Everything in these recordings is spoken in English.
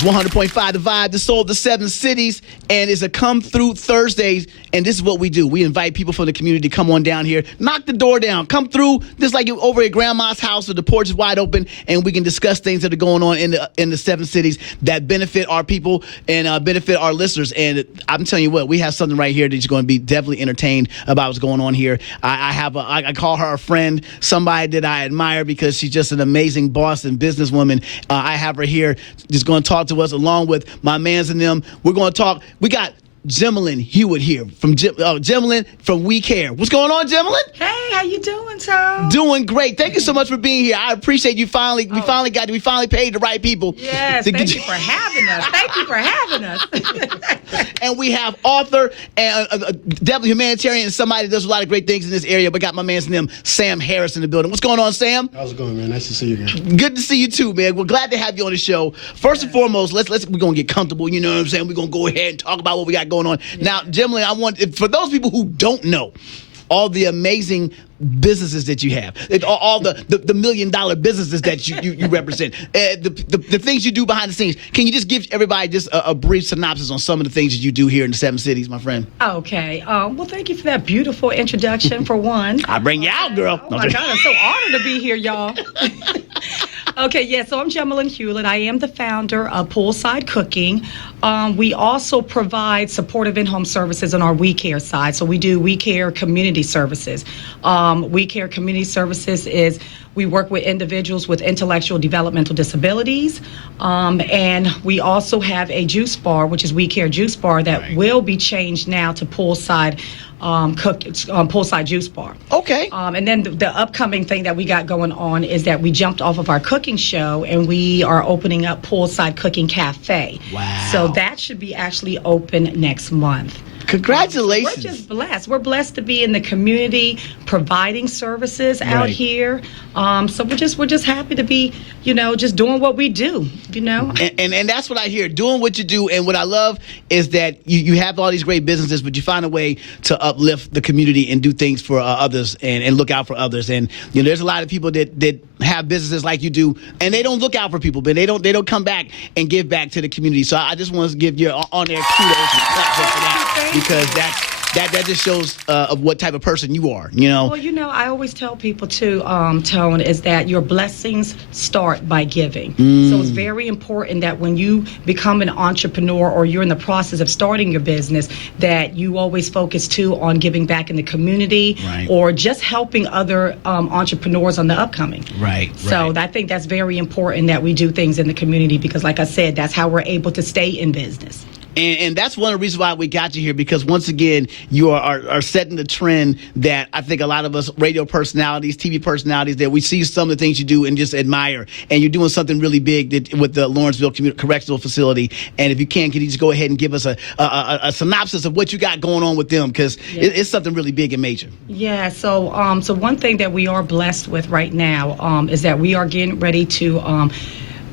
It's 100.5 The Vibe, the soul of the 7 cities, and it's a Come Through Thursdays. And this is what we do. We invite people from the community to come on down here, knock the door down, come through, just like you're over at grandma's house where the porch is wide open, and we can discuss things that are going on in the 7 cities that benefit our people and benefit our listeners. And I'm telling you what, we have something right here that's going to be definitely entertained about what's going on here. I call her a friend, somebody that I admire because she's just an amazing boss and businesswoman. I have her here just going to talk to us along with my mans and them. We're going to talk. We got Jemmalyn Hewlett here from Jemmalyn from We Care. What's going on, Jemmalyn? Hey, how you doing, Tom? Doing great. Thank you so much for being here. I appreciate you. We finally paid the right people. Yes, thank you for having us. Thank you for having us. And we have author and definitely humanitarian and somebody that does a lot of great things in this area. But got my man's name, Sam Harris, in the building. What's going on, Sam? How's it going, man? Nice to see you again. Good to see you too, man. We're glad to have you on the show. First and foremost, we're gonna get comfortable. You know what I'm saying? We're gonna go ahead and talk about what we got going on. Yeah. Now, Jemmalyn, I want, for those people who don't know all the amazing businesses that you have, all the $1 million businesses that you represent, the things you do behind the scenes. Can you just give everybody just a brief synopsis on some of the things that you do here in the 7 cities, my friend? Okay. Well, thank you for that beautiful introduction, for one. I bring you out, girl. Oh, my God. I'm so honored to be here, y'all. Okay, yeah, so I'm Jemmalyn Hewlett. I am the founder of Poolside Cooking. We also provide supportive in-home services on our We Care side. So we do We Care Community Services. We Care Community Services is we work with individuals with intellectual developmental disabilities. And we also have a juice bar, which is We Care Juice Bar, that will be changed now to Poolside Poolside Juice Bar. Okay. And then the upcoming thing that we got going on is that we jumped off of our cooking show and we are opening up Poolside Cooking Cafe. Wow. So that should be actually open next month. Congratulations. We're just blessed. We're blessed to be in the community providing services out here. So we're just happy to be, just doing what we do, And that's what I hear, doing what you do. And what I love is that you have all these great businesses, but you find a way to uplift the community and do things for others and look out for others. And there's a lot of people that have businesses like you do, and they don't look out for people, but they don't come back and give back to the community. So I just want to give you on there kudos and clap for that, because that just shows of what type of person you are, Well, I always tell people too, Tone, is that your blessings start by giving. So it's very important that when you become an entrepreneur or you're in the process of starting your business, that you always focus too on giving back in the community, or just helping other entrepreneurs on the upcoming. Right. So I think that's very important that we do things in the community, because like I said, that's how we're able to stay in business. And that's one of the reasons why we got you here, because once again, you are setting the trend that I think a lot of us radio personalities, TV personalities, that we see some of the things you do and just admire. And you're doing something really big with the Lawrenceville Correctional Facility. And if you can you just go ahead and give us a synopsis of what you got going on with them, because it's something really big and major. Yeah, so one thing that we are blessed with right now is that we are getting ready to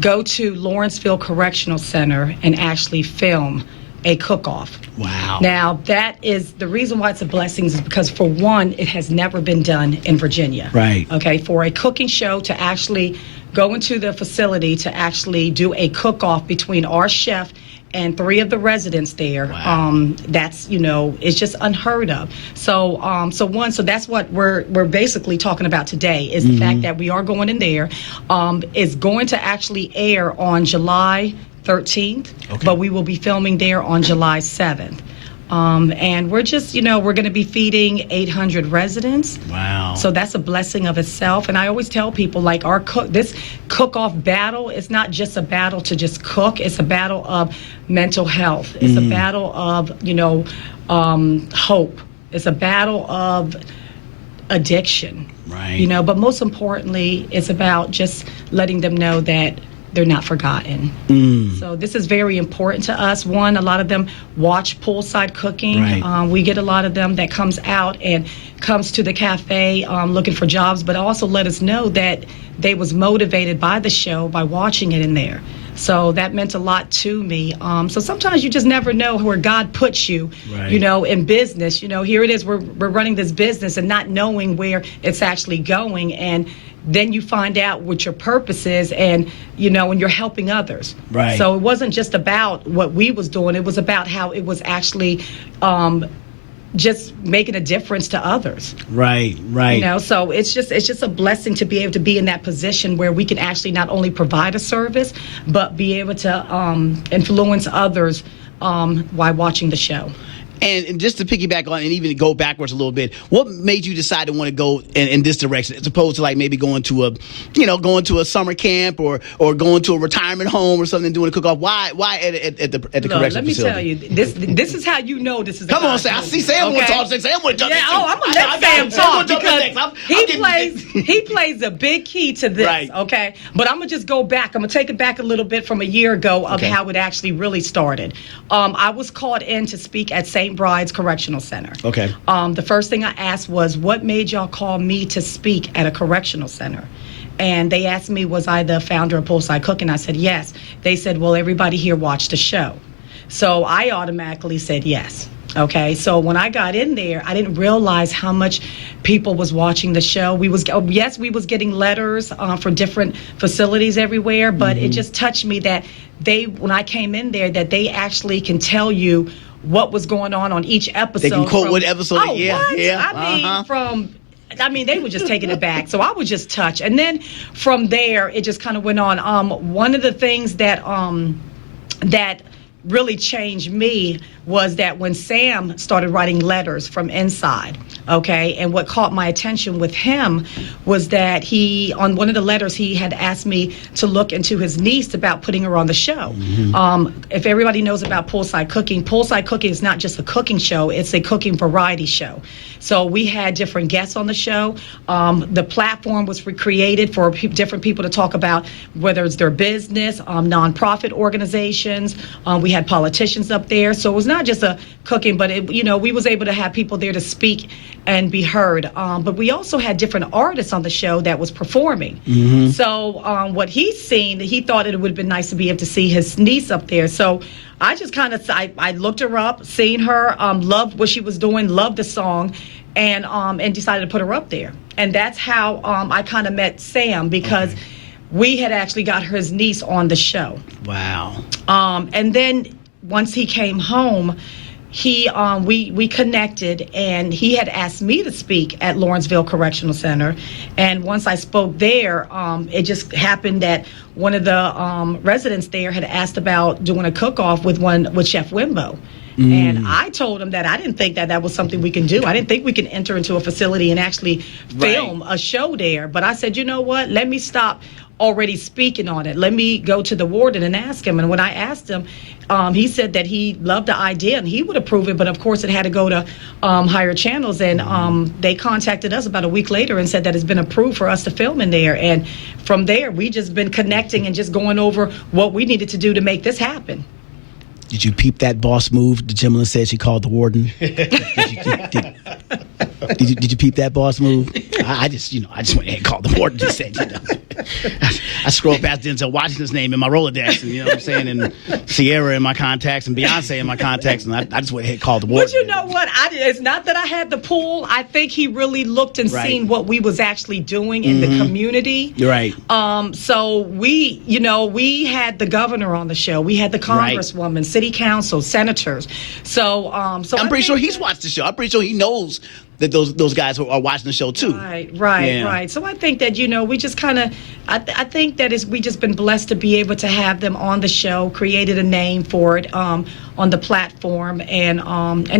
go to Lawrenceville Correctional Center and actually film a cook-off. Wow. Now, that is the reason why it's a blessing, is because, for one, it has never been done in Virginia. Right. Okay, for a cooking show to actually go into the facility to actually do a cook-off between our chef and 3 of the residents there. Wow. That's, it's just unheard of. So that's what we're basically talking about today, is the fact that we are going in there. It's going to actually air on July 13th, but we will be filming there on July 7th. And we're just, we're going to be feeding 800 residents. Wow. So that's a blessing of itself. And I always tell people, like, this cook-off battle is not just a battle to just cook. It's a battle of mental health. It's a battle of, hope. It's a battle of addiction. Right. But most importantly, it's about just letting them know that they're not forgotten. So this is very important to us. One, a lot of them watch Poolside Cooking. Right. We get a lot of them that comes out and comes to the cafe looking for jobs, but also let us know that they was motivated by the show by watching it in there. So that meant a lot to me. So sometimes you just never know where God puts you, you know, in business. You know, here it is, we're running this business and not knowing where it's actually going. And then you find out what your purpose is, and, you know, and you're helping others. Right. So it wasn't just about what we was doing. It was about how it was actually just making a difference to others. Right, right. You know, so it's just a blessing to be able to be in that position where we can actually not only provide a service, but be able to influence others while watching the show. And just to piggyback on and even go backwards a little bit, what made you decide to want to go in this direction as opposed to like maybe going to a summer camp or going to a retirement home or something, doing a cook-off? Why at the correctional let me facility? tell you, this is how you know this is. Come on, Sam. I see Sam want to talk. Sam want to jump in. Yeah, I'm gonna let Sam talk because he plays a big key to this. Right. Okay, but I'm gonna just go back. I'm gonna take it back a little bit from a year ago of how it actually really started. I was called in to speak at St. Bride's Correctional Center. Okay. The first thing I asked was, what made y'all call me to speak at a correctional center? And they asked me, was I the founder of Poolside Cooking? I said, yes. They said, well, everybody here watched the show. So I automatically said yes. Okay, so when I got in there, I didn't realize how much people was watching the show. We was getting letters from different facilities everywhere, but it just touched me that when I came in there, that they actually can tell you what was going on each episode. They can quote what episode. Oh, yeah, what? yeah. I mean, they were just taking it back. So I was just touched. And then from there, it just kind of went on. One of the things that really changed me was that when Sam started writing letters from inside, okay, and what caught my attention with him was that on one of the letters, he had asked me to look into his niece about putting her on the show. If everybody knows about Poolside Cooking is not just a cooking show, it's a cooking variety show. So we had different guests on the show. The platform was recreated for different people to talk about whether it's their business, nonprofit organizations. We had politicians up there. So it was not just a cooking, but we was able to have people there to speak and be heard. But we also had different artists on the show that was performing. So what he's seen, he thought it would have been nice to be able to see his niece up there. So I just I looked her up, seen her, loved what she was doing, loved the song, and decided to put her up there. And that's how I kind of met Sam, because we had actually got his niece on the show. Wow. And then once he came home, we connected, and he had asked me to speak at Lawrenceville Correctional Center. And once I spoke there, it just happened that one of the residents there had asked about doing a cook-off with Chef Wimbo. And I told him that I didn't think that was something we can do. I didn't think we can enter into a facility and actually film a show there. But I said, you know what? Let me stop already speaking on it. Let me go to the warden and ask him. And when I asked him, he said that he loved the idea and he would approve it. But of course, it had to go to higher channels. And they contacted us about a week later and said that it's been approved for us to film in there. And from there, we just been connecting and just going over what we needed to do to make this happen. Did you peep that boss move? Jemmalyn said she called the warden. Did you peep that boss move? I just went ahead and called the warden. Just said, I scrolled past Denzel Washington's name in my Rolodex, and you know what I'm saying, and Sierra in my contacts, and Beyonce in my contacts, and I just went ahead and called the warden. But you know what? It's not that I had the pull. I think he really looked and seen what we was actually doing in the community. You're right. So we had the governor on the show. We had the congresswoman, city council, senators. So I'm pretty sure he's watched the show. I'm pretty sure he knows that those guys are watching the show too. Right. So I think that we just kind of, I think that we just been blessed to be able to have them on the show, created a name for it on the platform, and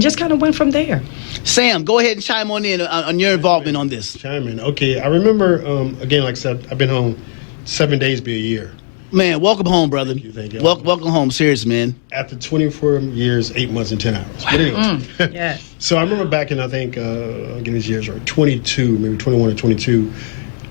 just kind of went from there. Sam, go ahead and chime on in on your involvement on this. Chime in. Okay, I remember again, like I said, I've been home 7 days, be a year. Man, welcome home, brother. Thank you. Welcome home, serious, man. After 24 years, 8 months, and 10 hours. But anyway, yes. So I remember back in, I think, again, these years are 22, maybe 21 or 22.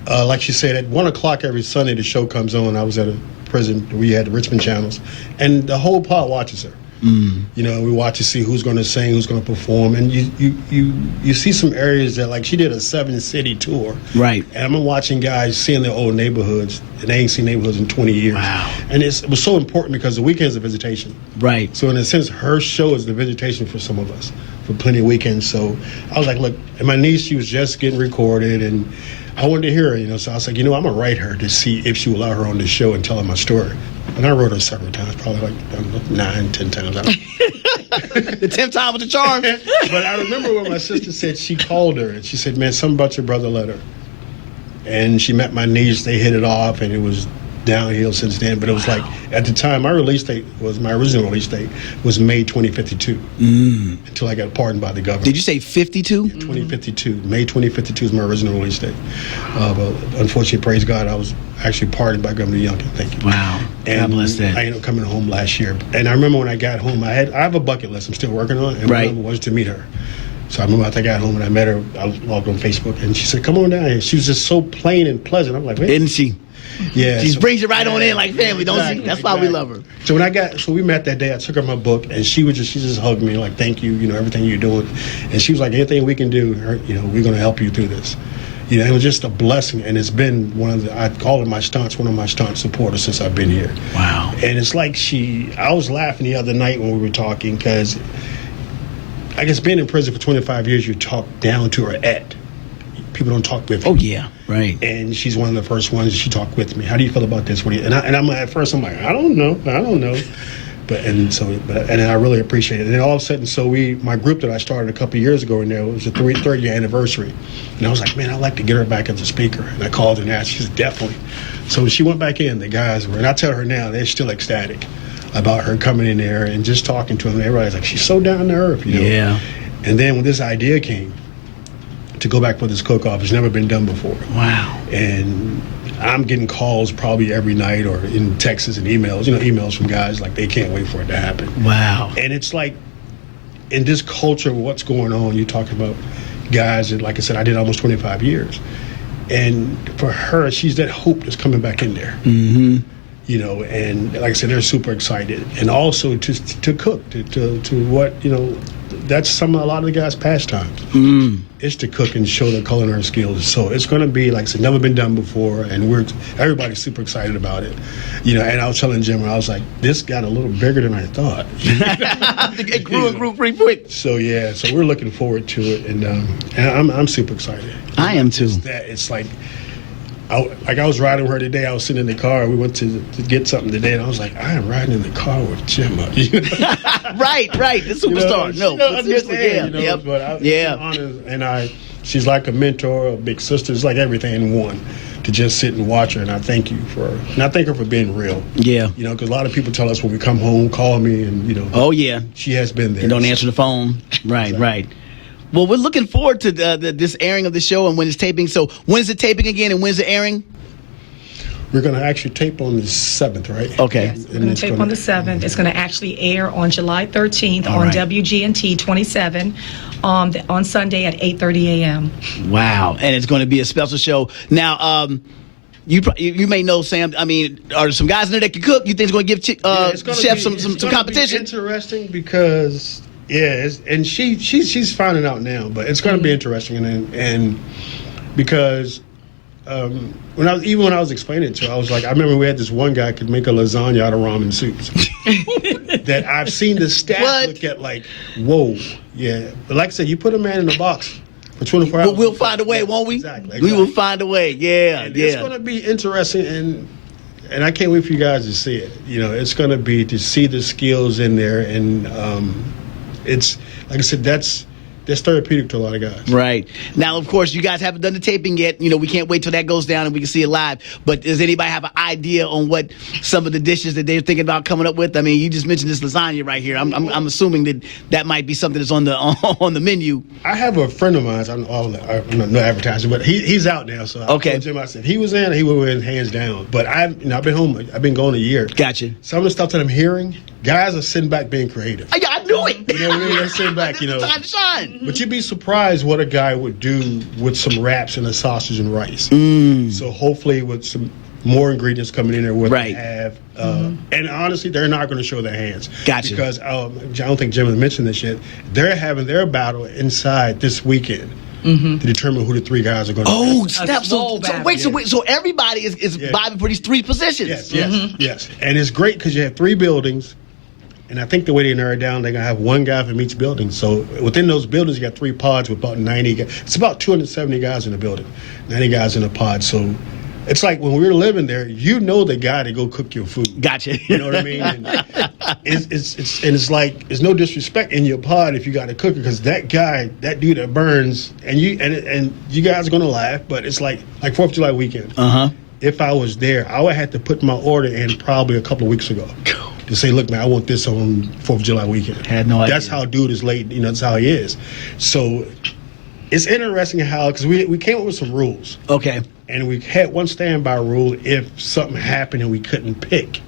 Like she said, at 1 o'clock every Sunday, the show comes on. I was at a prison. We had the Richmond channels. And the whole pod watches her. You know, we watch to see who's going to sing, who's going to perform, and you see some areas that, like, she did a 7-city tour. Right. And I'm watching guys seeing their old neighborhoods, and they ain't seen neighborhoods in 20 years. Wow. And it was so important because the weekend's a visitation. Right. So in a sense, her show is the visitation for some of us, for plenty of weekends. So I was like, look, and my niece, she was just getting recorded, and I wanted to hear her, you know, so I was like, you know, I'm going to write her to see if she will allow her on the show and tell her my story. And I wrote her several times, probably like, I don't know, 9, 10 times. I don't know. The 10th time was the charm. But I remember when my sister said she called her, and she said, man, something about your brother let her. And she met my niece, they hit it off, and it was downhill since then. But it was like, at the time, my original release date was May 2052, until I got pardoned by the government. Did you say 52? 2052. May 2052 is my original release date. But unfortunately, praise God, I was actually pardoned by Governor Youngkin. Thank you. Wow. And God bless that. I ended up coming home last year. And I remember when I got home, I have a bucket list I'm still working on, and one of them was to meet her. So I remember after I got home and I met her, I logged on Facebook, and she said, come on down here. She was just so plain and pleasant. I'm like, man. Isn't she? Yeah. She brings you right on in like family, don't she? That's why we love her. So we met that day. I took her my book, and she just hugged me like, thank you, you know, everything you're doing. And she was like, anything we can do, you know, we're going to help you through this. You know, it was just a blessing, and it's been I call her my one of my staunch supporters since I've been here. Wow. And it's like I was laughing the other night when we were talking, because I guess being in prison for 25 years, you talk down to her at. People don't talk with you. Oh, yeah, right. And she's one of the first ones. She talked with me. How do you feel about this? And I'm at first, I'm like, I don't know. And I really appreciate it. And then all of a sudden, my group that I started a couple of years ago in there, it was the 30-year anniversary. And I was like, man, I'd like to get her back as a speaker. And I called her and asked. She said, definitely. So when she went back in, the guys were, and I tell her now, they're still ecstatic about her coming in there and just talking to them. Everybody's like, she's so down to earth, you know? Yeah. And then when this idea came to go back for this cook-off, it's never been done before. Wow. And I'm getting calls probably every night, or in texts and emails, emails from guys like they can't wait for it to happen. Wow. And it's like, in this culture, what's going on, you're talking about guys that, like I said, I did almost 25 years. And for her, she's that hope that's coming back in there. Mm-hmm. You know, and like I said, they're super excited. And also to cook, to what, you know, that's a lot of the guys' pastimes. It's to cook and show their culinary skills. So it's going to be, like I said, never been done before, and everybody's super excited about it. You know, and I was telling Jim, I was like, this got a little bigger than I thought. It grew pretty quick. So yeah, so we're looking forward to it, and I'm super excited. I am too. It's like. I was riding with her today. I was sitting in the car. We went to get something today, and I was like, I am riding in the car with Gemma. Right, the superstar. She's like a mentor, a big sister. It's like everything in one. To just sit and watch her, and I thank her for being real. Yeah. You know, because a lot of people tell us when we come home, call me, and you know. Oh yeah. She has been there. And don't answer the phone. Right, right. Well, we're looking forward to this airing of the show and when it's taping. So when's it taping again and when's it airing? We're going to actually tape on the 7th, right? Okay. Yes, we're going to tape on the 7th. It's going to actually air on July 13th on WGNT 27 on Sunday at 8:30 a.m. Wow. And it's going to be a special show. Now, you may know, Sam. I mean, are there some guys in there that can cook? You think it's going to give chefs some competition? It's interesting because... Yeah, and she's finding out now, but it's going to be interesting, and because when I was explaining it to her, I was like, I remember we had this one guy could make a lasagna out of ramen soups that I've seen the staff look at like, whoa, yeah. But like I said, you put a man in a box for 24 hours. We'll find a way, won't we? Exactly. We will find a way. Yeah, and it's going to be interesting, and I can't wait for you guys to see it. You know, it's going to be to see the skills in there, and it's like I said, that's therapeutic to a lot of guys. Right. Now, of course, you guys haven't done the taping yet. You know, we can't wait till that goes down and we can see it live. But does anybody have an idea on what some of the dishes that they're thinking about coming up with? I mean, you just mentioned this lasagna right here. I'm assuming that might be something that's on the menu. I have a friend of mine. I'm not advertising, but he's out now. So I told him, I said, if he was in, he would win hands down. But I've been home. I've been going a year. Gotcha. Some of the stuff that I'm hearing, guys are sitting back being creative. I knew it. They're sitting back. You know, time to shine. But you'd be surprised what a guy would do with some wraps and a sausage and rice. So hopefully with some more ingredients coming in there what Right. they have. And honestly, they're not going to show their hands. Gotcha. Because I don't think Jim has mentioned this yet. They're having their battle inside this weekend to determine who the 3 guys are going to be. Oh, snap. small So everybody is vying for these 3 positions. Yes. And it's great because you have 3 buildings. And I think the way they narrow it down, they're going to have 1 guy from each building. So within those buildings, you got 3 pods with about 90 guys. It's about 270 guys in the building, 90 guys in a pod. So it's like when we were living there, you know the guy to go cook your food. Gotcha. You know what I mean? And it's like there's no disrespect in your pod if you got to cook it, because that guy, that dude that burns, and you guys are going to laugh, but it's like 4th of July weekend. If I was there, I would have to put my order in probably a couple of weeks ago. To say, look, man, I want this on 4th of July weekend. Had no idea. That's how dude is late. That's how he is. So it's interesting how, because we came up with some rules. Okay. And we had one standby rule if something happened and we couldn't pick.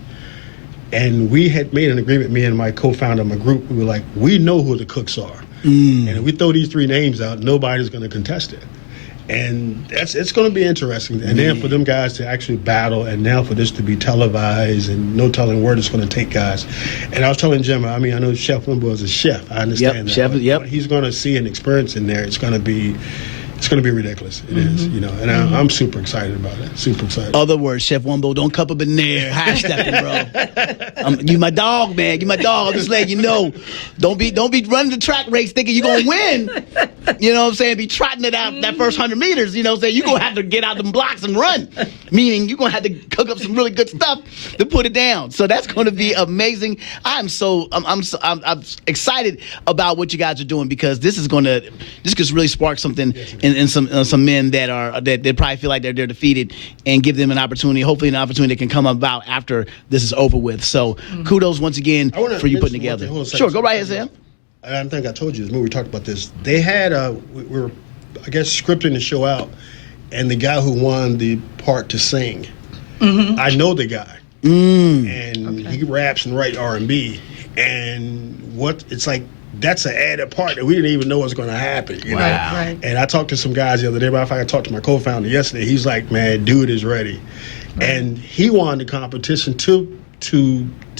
And we had made an agreement, me and my co-founder of my group, we were like, we know who the cooks are. And if we throw these 3 names out, nobody's going to contest it. And it's going to be interesting. And then for them guys to actually battle, and now for this to be televised and no telling where it's going to take guys. And I was telling Jim, I know Chef Limbo is a chef. I understand that. Chef, What he's going to see and experience in there, it's going to be ridiculous. It is, and I'm super excited about it. Super excited. Other words, Chef Wumbo, don't cup up in there. High stepping, bro. You my dog, man. You my dog. I'm just letting you know. Don't be running the track race thinking you're gonna win. You know what I'm saying? Be trotting it out that first 100 meters. You know what I'm saying? You're gonna have to get out them blocks and run. Meaning you're gonna have to cook up some really good stuff to put it down. So that's gonna be amazing. I'm excited about what you guys are doing, because this could really spark something in some men that probably feel like they're defeated, and give them an opportunity, hopefully an opportunity that can come about after this is over with. So kudos once again for you putting together. Sure, go right ahead, Sam. I don't think I told you this. We talked about this. They had we were, I guess, scripting the show out, and the guy who won the part to sing, I know the guy, and he raps and writes R&B, and it's like. That's an added part that we didn't even know was going to happen. You know? Right. And I talked to some guys the other day. Matter of fact, I talked to my co-founder yesterday. He's like, "Man, dude is ready," and he won the competition to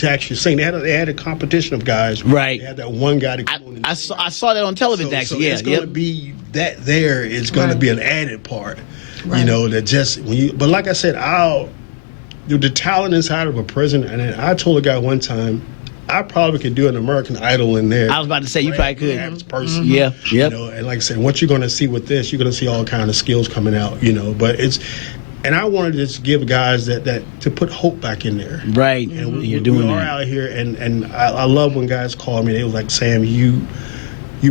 actually sing. They had a competition of guys. Right. They had that one guy. I saw that on television. Actually, it's going to be that there. It's going to be an added part. Right. That just when you. But like I said, the talent inside of a prison. And I told a guy one time, I probably could do an American Idol in there. I was about to say, you probably could. Average person. Yeah. Yep. And like I said, what you're going to see with this, you're going to see all kind of skills coming out. But and I wanted to just give guys that to put hope back in there. Right. And you're doing we are that. out here, and I love when guys call me. They was like, Sam, you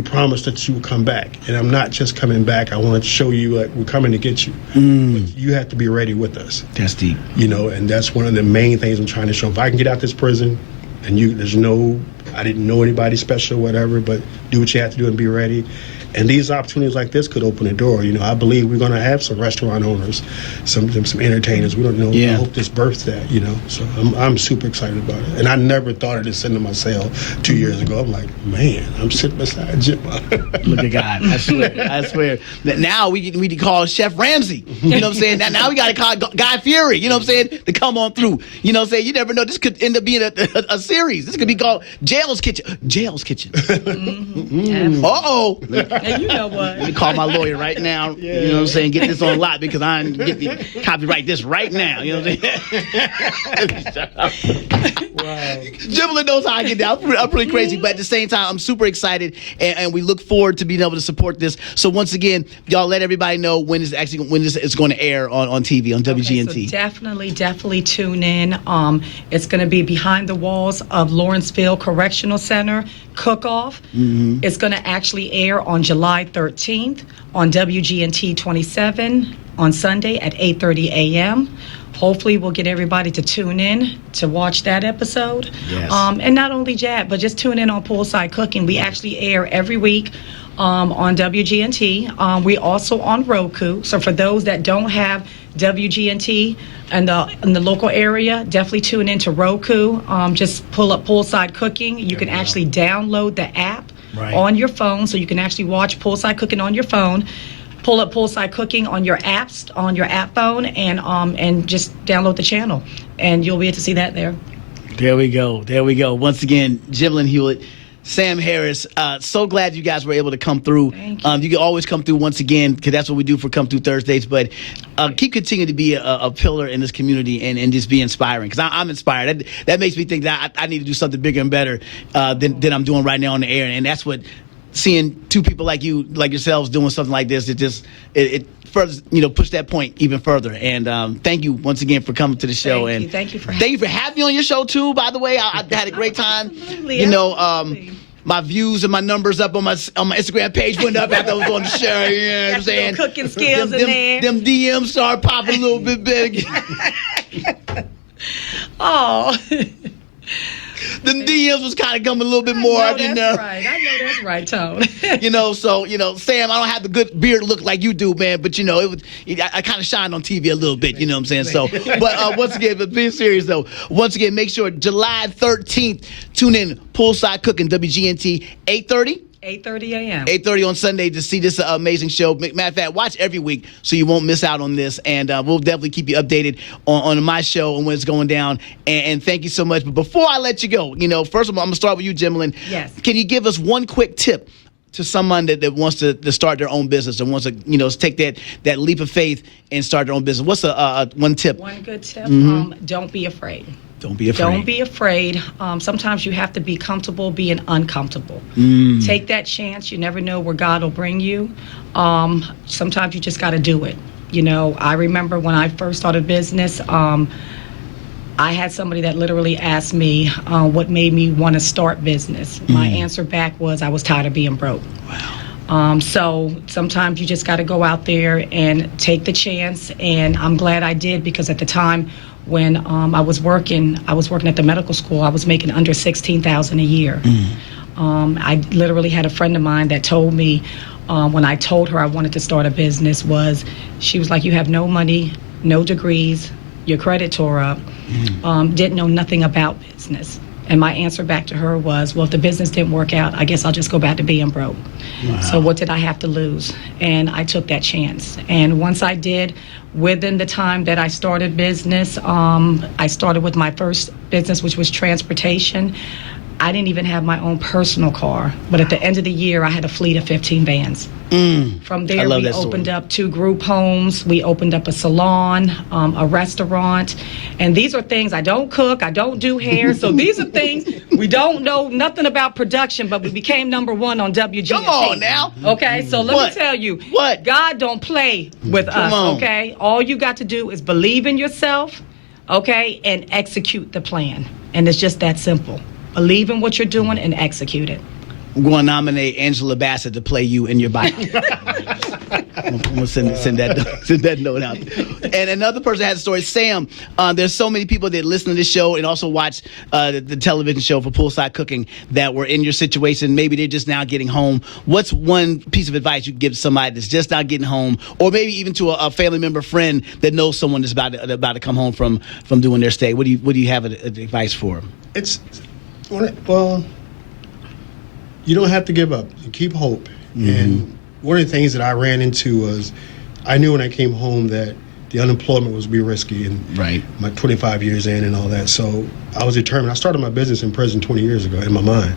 promised that you would come back, and I'm not just coming back. I want to show you like we're coming to get you. But you have to be ready with us. That's deep. And that's one of the main things I'm trying to show. If I can get out this prison, and I didn't know anybody special or whatever, but do what you have to do and be ready. And these opportunities like this could open the door. I believe we're going to have some restaurant owners, some entertainers. We don't know. Yeah. I hope this births that, So I'm super excited about it. And I never thought of this sitting in my cell 2 years ago. I'm like, man, I'm sitting beside Jemma. Look at God. I swear. Now we can call Chef Ramsay. You know what I'm saying? Now we got to call Guy Fieri, you know what I'm saying, to come on through. You know what I'm saying? You never know. This could end up being a series. This could be called Jail's Kitchen. Jail's Kitchen. Uh-oh. And you know what? Let me call my lawyer right now. You know what I'm saying? Get this on lock, because I'm get the copyright this right now. You know what I'm saying? Wow. Jemmalyn knows how I get down. I'm pretty crazy, but at the same time, I'm super excited, and we look forward to being able to support this. So once again, y'all let everybody know when this is going to air on TV on WGNT. Okay, so definitely tune in. It's going to be Behind the Walls of Lawrenceville Correctional Center Cook-Off. It's going to actually air on July 13th on WGNT Ch27 on Sunday at 8:30 a.m. Hopefully we'll get everybody to tune in to watch that episode. Yes. And not only that, but just tune in on Poolside Cooking. We actually air every week on WGNT. We also on Roku. So for those that don't have WGNT in the local area, definitely tune into Roku. Just pull up Poolside Cooking. You can actually download the app on your phone, so you can actually watch Poolside Cooking on your phone. pull up Poolside Cooking on your apps, on your app phone, and just download the channel, and you'll be able to see that there. There we go. There we go. Once again, Jemmalyn Hewlett, Sam Harris, so glad you guys were able to come through. Thank you. You can always come through once again, because that's what we do for Come Through Thursdays. But keep continuing to be a pillar in this community and just be inspiring, because I'm inspired. That makes me think that I need to do something bigger and better than I'm doing right now on the air. And that's what seeing two people like you, like yourselves, doing something like this, it further, push that point even further. And thank you once again for coming to the show. Thank you for having me on your show too. By the way, I had a great time. Absolutely, absolutely. My views and my numbers up on my Instagram page went up after I was on the show. You know what I'm saying? Cooking skills in there. Them DMs started popping a little bit big. Oh. The DMs was kind of coming a little bit more. I know that's right, Tone. Sam, I don't have the good beard look like you do, man. But I kind of shine on TV a little bit. You know what I'm saying? So, but once again, but being serious though, once again, make sure July 13th, tune in Poolside Cooking, WGNT, 8:30. 8:30 a.m. 8:30 on Sunday to see this amazing show. Matter of fact, watch every week so you won't miss out on this. And we'll definitely keep you updated on my show and when it's going down. And thank you so much. But before I let you go, first of all, I'm going to start with you, Jemmalyn. Yes. Can you give us one quick tip to someone that wants to start their own business and wants to take that leap of faith and start their own business? What's one tip? One good tip, don't be afraid. Don't be afraid. Don't be afraid. Sometimes you have to be comfortable being uncomfortable. Take that chance. You never know where God will bring you. Sometimes you just got to do it. I remember when I first started business, I had somebody that literally asked me what made me want to start business. My answer back was I was tired of being broke. Wow. So sometimes you just got to go out there and take the chance. And I'm glad I did, because at the time when I was working at the medical school, I was making under $16,000 a year. I literally had a friend of mine that told me when I told her I wanted to start a business, she was like, you have no money, no degrees, your credit tore up, didn't know nothing about business. And my answer back to her was, well, if the business didn't work out, I guess I'll just go back to being broke. Wow. So what did I have to lose? And I took that chance. And once I did, within the time that I started business, I started with my first business, which was transportation. I didn't even have my own personal car. But at the end of the year, I had a fleet of 15 vans. From there, we opened up 2 group homes. We opened up a salon, a restaurant. And these are things, I don't cook, I don't do hair. So these are things, we don't know nothing about production, but we became #1 on WGNT. Come on now. Okay, so let me tell you, God don't play with us, okay? All you got to do is believe in yourself, okay, and execute the plan. And it's just that simple. Believe in what you're doing and execute it. I'm going to nominate Angela Bassett to play you in your bio. I'm going to send that note out. And another person has a story. Sam, there's so many people that listen to this show and also watch the television show for Poolside Cooking that were in your situation. Maybe they're just now getting home. What's one piece of advice you could give to somebody that's just not getting home, or maybe even to a family member, friend that knows someone that's about to come home from doing their stay? What do you have advice for them? You don't have to give up. You keep hope. And one of the things that I ran into was I knew when I came home that the unemployment was be risky, and my 25 years in and all that. So I was determined. I started my business in prison 20 years ago in my mind.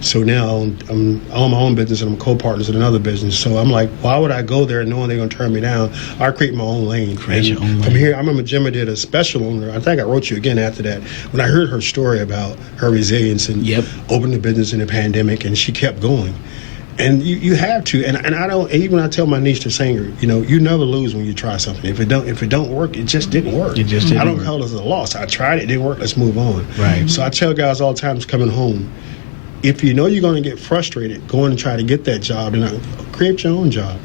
So now I own my own business and I'm co-partners in another business. So I'm like, why would I go there knowing they're going to turn me down? I create my own lane. From here, I remember Gemma did a special on her. I think I wrote you again after that. When I heard her story about her resilience and opening the business in the pandemic, and she kept going. And you have to, and I don't. Even I tell my niece, the singer, you never lose when you try something. If it don't work, it just didn't work. I don't call it a loss. I tried it, didn't work. Let's move on. Right. So I tell guys all the time, coming home, if you know you're going to get frustrated, go in and try to get that job, and create your own job.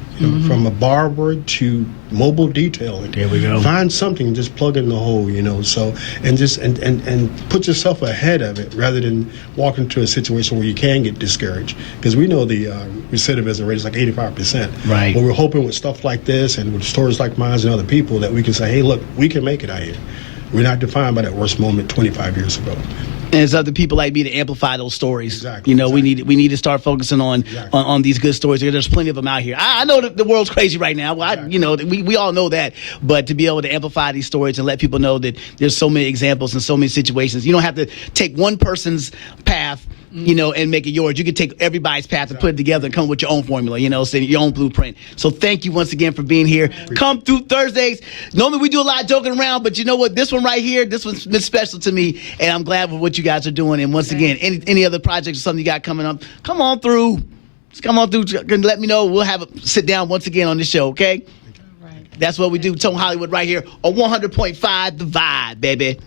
From a barber to mobile detailing. There we go. Find something, just plug in the hole, So and put yourself ahead of it rather than walk into a situation where you can get discouraged. Because we know the recidivism rate is like 85%. Right. But we're hoping with stuff like this and with stories like mine and other people that we can say, hey, look, we can make it out here. We're not defined by that worst moment 25 years ago. And it's up to people like me to amplify those stories. Exactly. You know, we need to start focusing on Exactly. on these good stories. There's plenty of them out here. I know that the world's crazy right now. Exactly. You know, we all know that. But to be able to amplify these stories and let people know that there's so many examples and so many situations, you don't have to take one person's path, you know, and make it yours. You can take everybody's path and put it together and come with your own formula, you know, so your own blueprint. So thank you once again for being here. Come through Thursdays. Normally we do a lot of joking around, but you know what? This one right here, this one's been special to me, and I'm glad with what you guys are doing. And once again, any other projects or something you got coming up, come on through. Just come on through and let me know. We'll have a sit down once again on this show, okay? Right. That's what we do. Tone Hollywood right here on 100.5 The Vibe, baby.